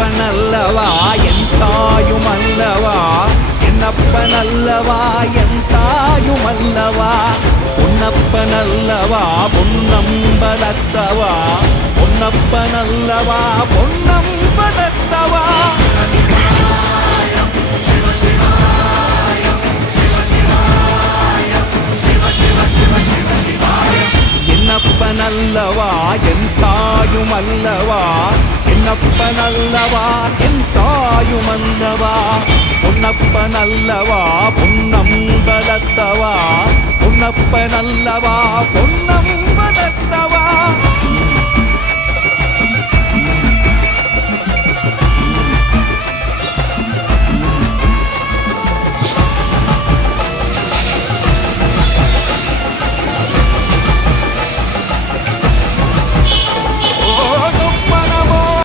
என்னப்பனல்லவா என் தாயுமல்லவா, என்னப்பனல்லவா என் தாயுமல்லவா, பொன்னப்பனல்லவா பொன்னம்பலத்தவா, பொன்னப்பனல்லவா பொன்னம்பலத்தவா. என்னப்பனல்லவா என் தாயுமல்லவா, என்னப்பனல்லவா என் தாயுமல்லவா, பொன்னப்பனல்லவா பொன்னம்பலத்தவா, பொன்னப்பனல்லவா பொன்னம்பலத்தவா.